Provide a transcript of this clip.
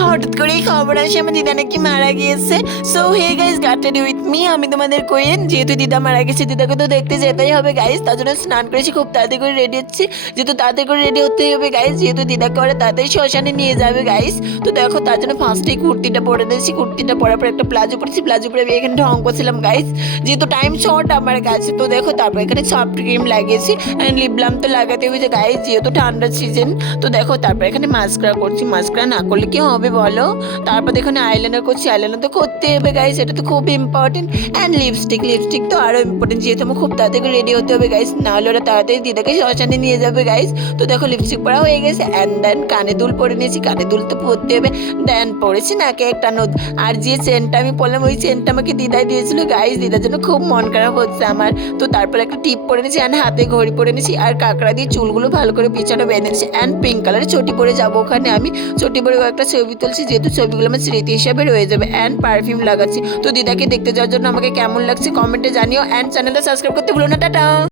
হঠাৎ করেই খবর আসে আমার দিদা নাকি মারা গিয়েছে। So hey guys, got ready with me. আমি তোমাদের কোয়েন, যেহেতু দিদা মারা গেছে দিদাকে তো দেখতে যেতেই হবে গাইস। তার জন্য স্নান করেছি, খুব তাড়াতাড়ি করে রেডি হচ্ছি, যেহেতু তাড়াতাড়ি করে রেডি হতেই হবে গাইস, যেহেতু দিদাকে ওরা তাড়াতাড়ি শ্মশানে নিয়ে যাবে গাইস। তো দেখো তার জন্য ফার্স্টেই কুর্তিটা পরে দিয়েছি, কুর্তিটা পরার পর একটা প্লাজো পরেছি, প্লাজো পরে আমি এখানে ঢং করছিলাম গাইস, যেহেতু টাইম শর্ট আমার কাছে। তো দেখো তারপর এখানে সফট ক্রিম লাগিয়েছি অ্যান্ড লিপ বাম তো লাগাতে হবে যে গাইস, যেহেতু ঠান্ডার সিজন। তো দেখো তারপর এখানে মাস্কারা করছি, মাস্কারা না করলে কি হবে বলো। তারপর এখানে আইলাইনার করছি, আইলাইনার তো করতে হবে গাইস, এটা তো খুব ইম্পর্টেন্ট। অ্যান্ড লিপস্টিক, লিপস্টিক তো আরো ইম্পর্টেন্ট, যেহেতু আমার খুব তাড়াতাড়ি রেডি হতে হবে গাইস, নাহলে ওরা তাড়াতাড়ি দিদাকে শ্মশানে নিয়ে যাবে গাইস। তো দেখো লিপস্টিক পরা হয়ে গেছে অ্যান্ড দেন কানে দুল পরে নিয়েছি, কানে দুল তো পরতে হবে। দেন পরেছি নাকে একটা নোদ। আর যে চেনটা আমি পরলাম ওই চেনটা আমাকে দিদাই দিয়েছিল গাইস, দিদার জন্য খুব মন খারাপ হচ্ছে আমার। তো তারপর একটা টিপ পরে নিয়েছি অ্যান্ড হাতে ঘড়ি পরে নিয়েছি, আর কাঁকড়া দিয়ে চুলগুলো ভালো করে পিছনে বেঁধে নিয়েছি অ্যান্ড পিঙ্ক কালারের চটি পরে যাবো ওখানে আমি। চটি পরে একটা ছবি তুলছি, যেহেতু ছবিগুলো আমার স্মৃতি হিসাবে রয়ে যাবে। অ্যান্ড পারফিউম লাগাচ্ছি। তো দিদাকে দেখতে যাওয়ার জন্য আমাকে কেমন লাগছে কমেন্টে জানিও অ্যান্ড চ্যানেলটা সাবস্ক্রাইব করতে ভুলো না। টাটা।